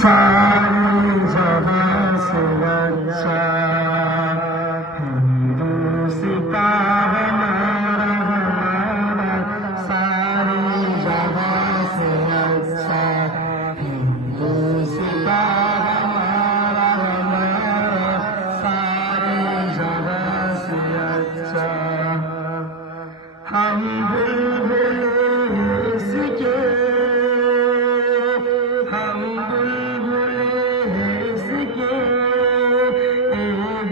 सारी जहां से अच्छा हिंदुस्ता हमारा हमारा सारी जहां से अच्छा हिंदुस्ता हमारा हमारा सारी जहां से अच्छा हम बुलबुल इसके हम बुलबुल इसके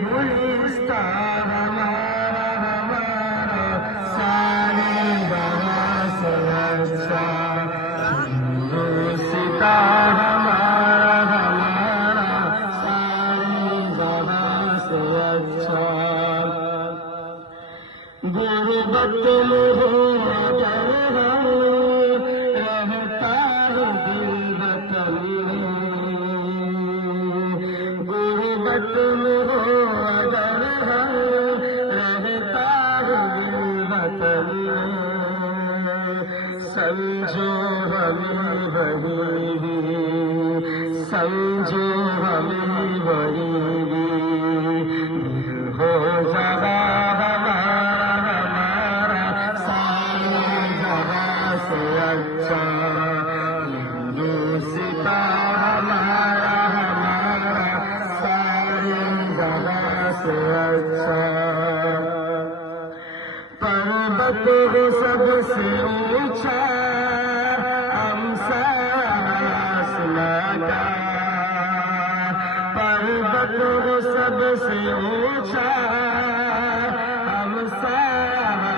गुलिस्ता हमारा हमारा सारी जहां से अच्छा हिंदुस्ता हमारा हमारा सारी जहां से अच्छा गुरबत में हो अगर रहता है दिल वतन में गुरबत में हो अगर रहता है दिल वतन में समझो हमें वही समझो हमें वही हो जगह अच्छा हिंदुस्ता हमारा हमारा सारी जगह से अच्छा पर्वत हो सबसे ऊंचा आसमां का पर्वत हो सबसे ऊंचा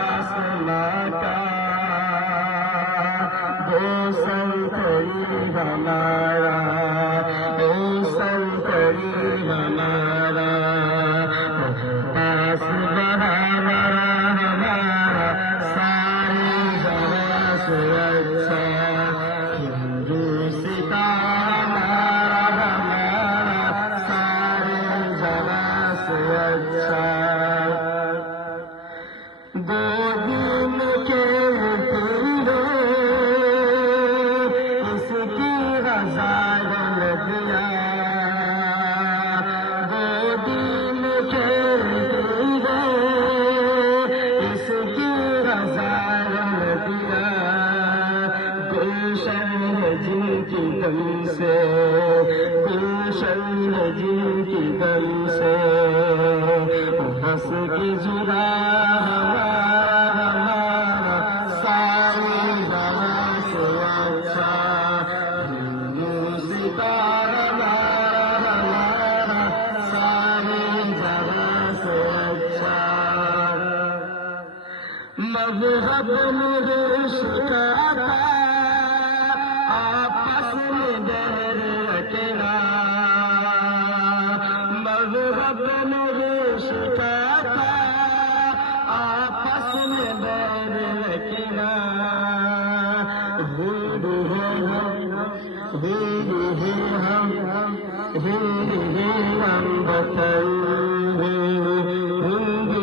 आसमां का ओ संतरी हमारा ओ संतरी हमारा पास बहारा हमारा सारी जगह से अच्छा हिंदुस्ता हमारा हमारा सारी जगह से अच्छा दो दिन के जिनकी दम से गुलशन जिनकी दम से हंस की जुड़ा हमारा सारी जगह से अच्छा हिंदुस्ता हमारा हमारा सारी जगह से अच्छा मज़हब मुर्शिदा आपस में बैर रखना मज़हब मुर्शिदा आपस में बैर रखना हिंदू हैं हम वतन हिंदू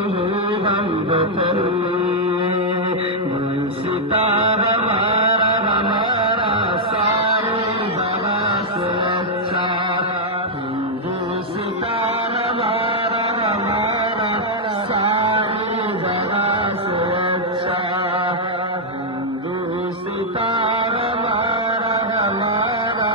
हम वतन हिंदुस्ता हमारा हमारा सारी जगह से अच्छा हिंदुस्ता हमारा हमारा सारी जगह से अच्छा हिंदुस्ता हमारा हमारा